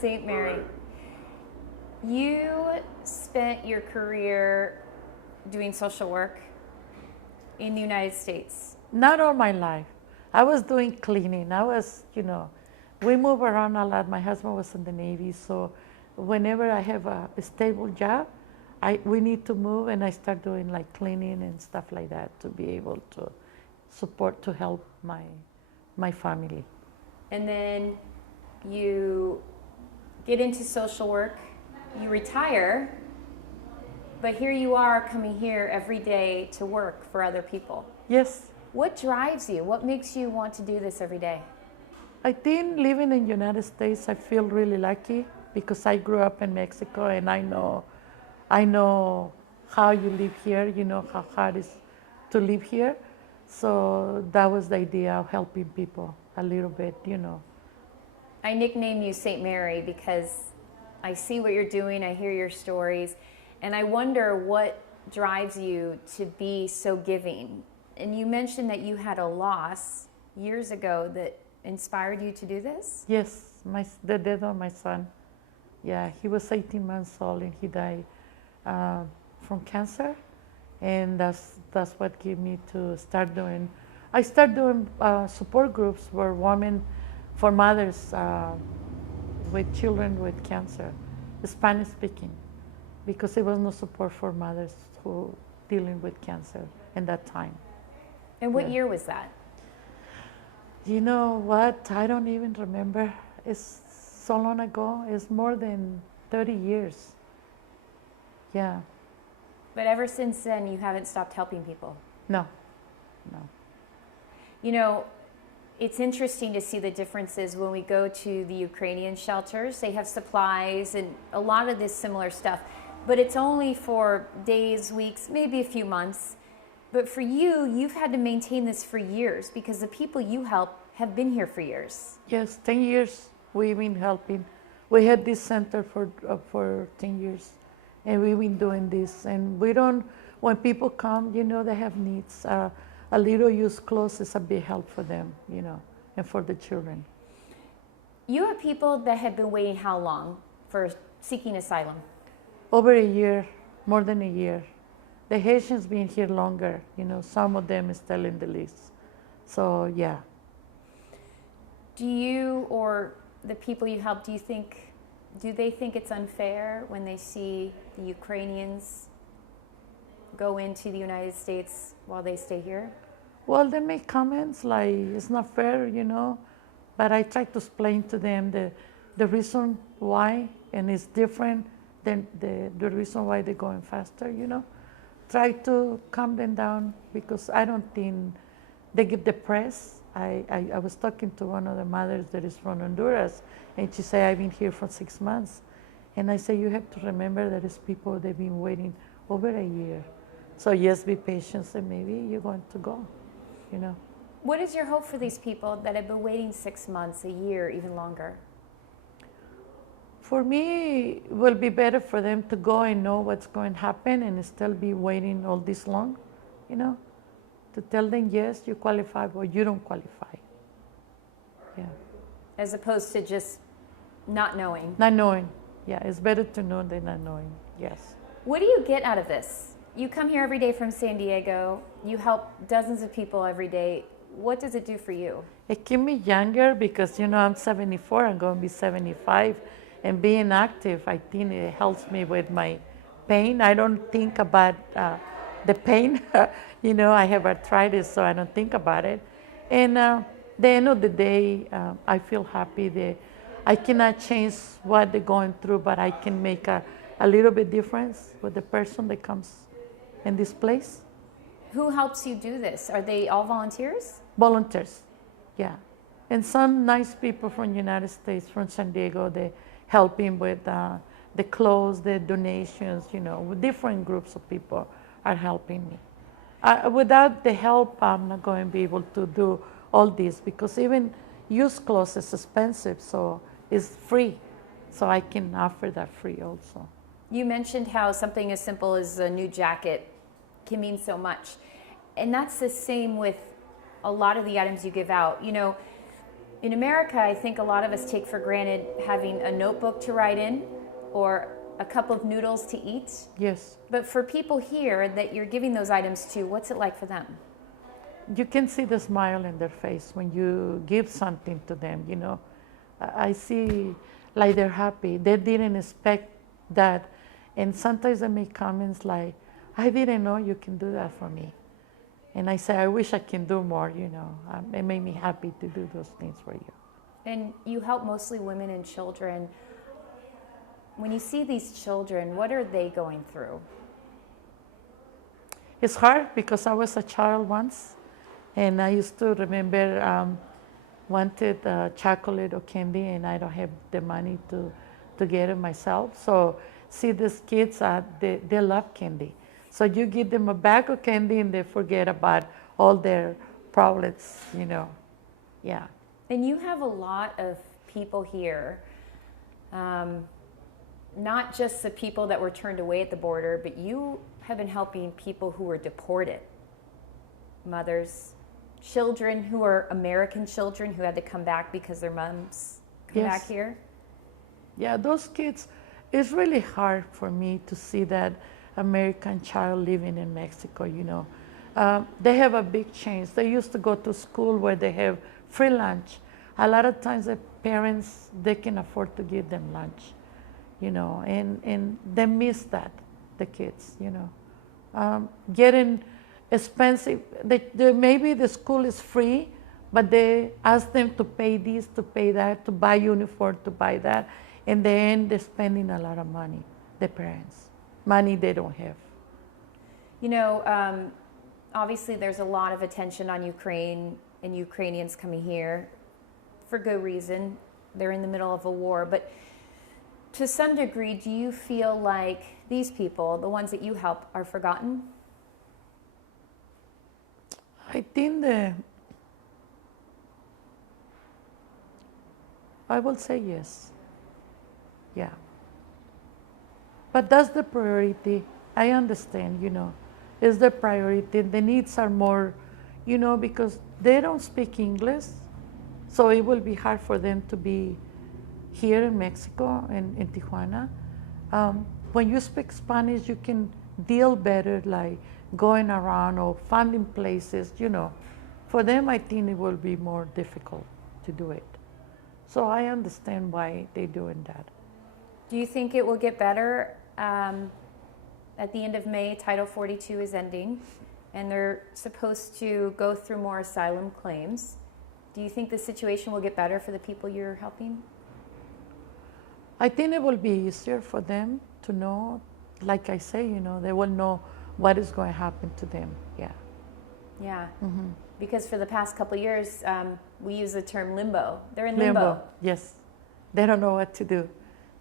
St. Mary. You spent your career doing social work in the United States. Not all my life. I was doing cleaning. We move around a lot. My husband was in the Navy, so whenever I have a stable job, we need to move, and I start doing like cleaning and stuff like that to be able to support, to help my family. And then you get into social work, you retire, but here you are coming here every day to work for other people. Yes. What drives you? What makes you want to do this every day? I think living in the United States, I feel really lucky because I grew up in Mexico, and I know how you live here, how hard it is to live here. So that was the idea of helping people a little bit. I nickname you St. Mary because I see what you're doing, I hear your stories, and I wonder what drives you to be so giving. And you mentioned that you had a loss years ago that inspired you to do this? Yes, the death of my son. Yeah, he was 18 months old and he died from cancer, and that's what gave me to start doing. I started doing support groups for women, for mothers with children with cancer, Spanish speaking, because there was no support for mothers who dealing with cancer in that time. And what year was that? You know what? I don't even remember. It's so long ago. It's more than 30 years. Yeah. But ever since then, you haven't stopped helping people? No. It's interesting to see the differences when we go to the Ukrainian shelters. They have supplies and a lot of this similar stuff, but it's only for days, weeks, maybe a few months. But for you, you've had to maintain this for years because the people you help have been here for years. Yes, 10 years we've been helping. We had this center for 10 years, and we've been doing this. And when people come, they have needs. A little used clothes is a big help for them, and for the children. You have people that have been waiting how long for seeking asylum? Over a year, more than a year. The Haitians been here longer, some of them is still in the list. So, yeah. Do you or the people you help, do they think it's unfair when they see the Ukrainians go into the United States while they stay here? Well, they make comments like it's not fair, but I try to explain to them the reason why, and it's different than the reason why they're going faster, Try to calm them down because I don't think they get depressed. I was talking to one of the mothers that is from Honduras, and she said, I've been here for 6 months. And I say, you have to remember that it's people, they've been waiting over a year. So yes, be patient, and maybe you're going to go, What is your hope for these people that have been waiting 6 months, a year, even longer? For me, it will be better for them to go and know what's going to happen and still be waiting all this long, to tell them, yes, you qualify, but you don't qualify. Yeah. As opposed to just not knowing. Not knowing. Yeah, it's better to know than not knowing, yes. What do you get out of this? You come here every day from San Diego. You help dozens of people every day. What does it do for you? It keeps me younger because, I'm 74, I'm going to be 75. And being active, I think it helps me with my pain. I don't think about the pain. I have arthritis, so I don't think about it. And at the end of the day, I feel happy that I cannot change what they're going through, but I can make a little bit difference with the person that comes in this place. Who helps you do this? Are they all volunteers? Volunteers, yeah. And some nice people from the United States, from San Diego, they helping with the clothes, the donations, different groups of people are helping me. Without the help, I'm not going to be able to do all this because even used clothes is expensive, so it's free. So I can offer that free also. You mentioned how something as simple as a new jacket can mean so much. And that's the same with a lot of the items you give out. In America, I think a lot of us take for granted having a notebook to write in or a cup of noodles to eat. Yes. But for people here that you're giving those items to, what's it like for them? You can see the smile in their face when you give something to them, you know. I see like they're happy. They didn't expect that. And sometimes they make comments like, I didn't know you can do that for me. And I say, I wish I can do more, you know. It made me happy to do those things for you. And you help mostly women and children. When you see these children, what are they going through? It's hard because I was a child once. And I used to remember wanted chocolate or candy, and I don't have the money to get it myself. So see these kids, they love candy. So you give them a bag of candy and they forget about all their problems, you know. Yeah. And you have a lot of people here, not just the people that were turned away at the border, but you have been helping people who were deported, mothers, children who are American children who had to come back because their moms come Yes. back here. Yeah, those kids, it's really hard for me to see that American child living in Mexico, you know. They have a big change. They used to go to school where they have free lunch. A lot of times the parents, they can afford to give them lunch, you know, and they miss that, the kids, you know. Getting expensive, maybe the school is free, but they ask them to pay this, to pay that, to buy uniform, to buy that. In the end, they're spending a lot of money, the parents. Money they don't have. You know, obviously there's a lot of attention on Ukraine and Ukrainians coming here for good reason. They're in the middle of a war. But to some degree, do you feel like these people, the ones that you help, are forgotten? I think I will say yes. Yeah. But that's the priority. I understand, you know, is the priority. The needs are more, you know, because they don't speak English, so it will be hard for them to be here in Mexico and in Tijuana. When you speak Spanish, you can deal better, like going around or finding places, you know. For them, I think it will be more difficult to do it. So I understand why they're doing that. Do you think it will get better? At the end of May, Title 42 is ending, and they're supposed to go through more asylum claims. Do you think the situation will get better for the people you're helping? I think it will be easier for them to know, like I say, you know, they will know what is going to happen to them. Yeah. Yeah. Mm-hmm. Because for the past couple of years, we use the term limbo. They're in limbo. Yes. They don't know what to do.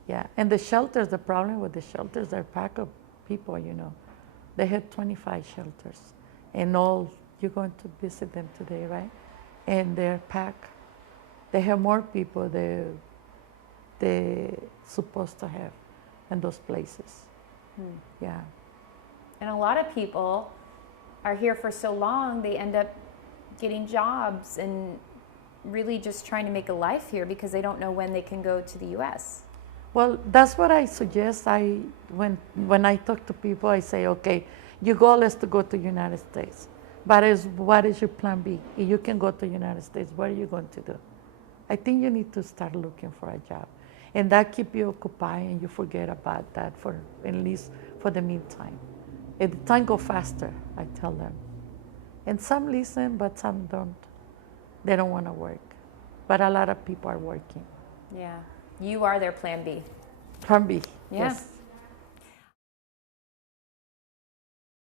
Yeah. And the shelters, the problem with the shelters, they're packed of people, you know. They have 25 shelters. And you're going to visit them today, right? And they're packed. They have more people they're supposed to have in those places. Yeah. And a lot of people are here for so long, they end up getting jobs and really just trying to make a life here because they don't know when they can go to the U.S. Well, that's what I suggest. When I talk to people, I say, okay, your goal is to go to the United States. But what is your plan B? If you can go to the United States, what are you going to do? I think you need to start looking for a job. And that keep you occupied and you forget about that for at least for the meantime. And the time go faster, I tell them. And some listen, but some don't. They don't want to work. But a lot of people are working. Yeah. You are their plan B. Plan B, Yeah. yes.